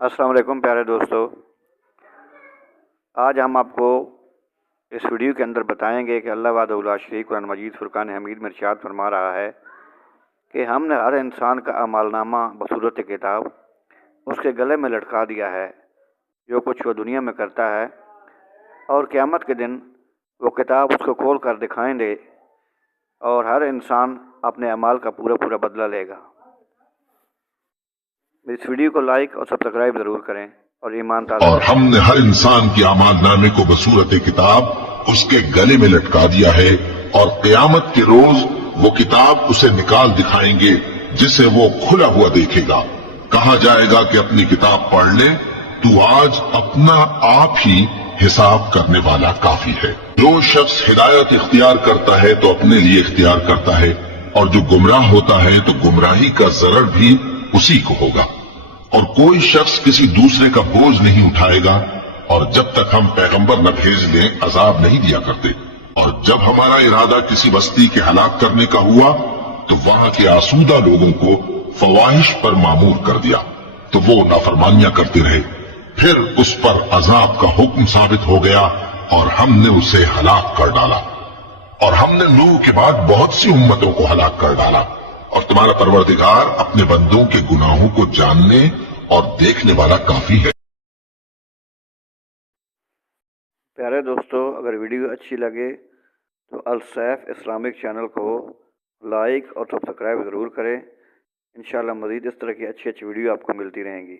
अस्सलाम वालेकुम प्यारे दोस्तों, आज हम आपको इस वीडियो के अंदर बताएंगे कि अल्लाह वहदहू ला शरीक कुरान मजीद फुरकान हमीद में इरशाद फरमा रहा है कि हमने हर इंसान का अमालनामा बसूरत किताब उसके गले में लटका दिया है, जो कुछ वो दुनिया में करता है, और क़यामत के दिन वो किताब उसको खोल कर दिखाएंगे और हर इंसान अपने अमाल का पूरा पूरा बदला लेगा। इस वीडियो को लाइक और सब्सक्राइब ज़रूर करें और ईमान ताज़ा और हमने हर इंसान के अमालनामे को बसूरत किताब उसके गले में लटका दिया है और क़यामत के रोज वो किताब उसे निकाल दिखाएंगे जिसे वो खुला हुआ देखेगा। कहा जाएगा कि अपनी किताब पढ़ ले, तू आज अपना आप ही हिसाब करने वाला काफी है। जो शख्स हिदायत इख्तियार करता है तो अपने लिए इख्तियार करता है, और जो गुमराह होता है तो गुमराही का जरर भी उसी को होगा। और कोई शख्स किसी दूसरे का बोझ नहीं उठाएगा, और जब तक हम पैगंबर न भेज लें अजाब नहीं दिया करते। और जब हमारा इरादा किसी बस्ती के हलाक करने का हुआ तो वहां के आसूदा लोगों को फवाहिश पर मामूर कर दिया, तो वो नाफरमानियां करते रहे। फिर उस पर अजाब का हुक्म साबित हो गया और हमने उसे हलाक कर डाला। और हमने नूह के बाद बहुत सी उम्मतों को हलाक कर डाला। और तुम्हारा परवरदिगार अपने बंदों के गुनाहों को जानने और देखने वाला काफी है। प्यारे दोस्तों, अगर वीडियो अच्छी लगे तो अल-सैफ इस्लामिक चैनल को लाइक और सब्सक्राइब ज़रूर करें। इंशाअल्लाह मज़ीद इस तरह की अच्छी वीडियो आपको मिलती रहेंगी।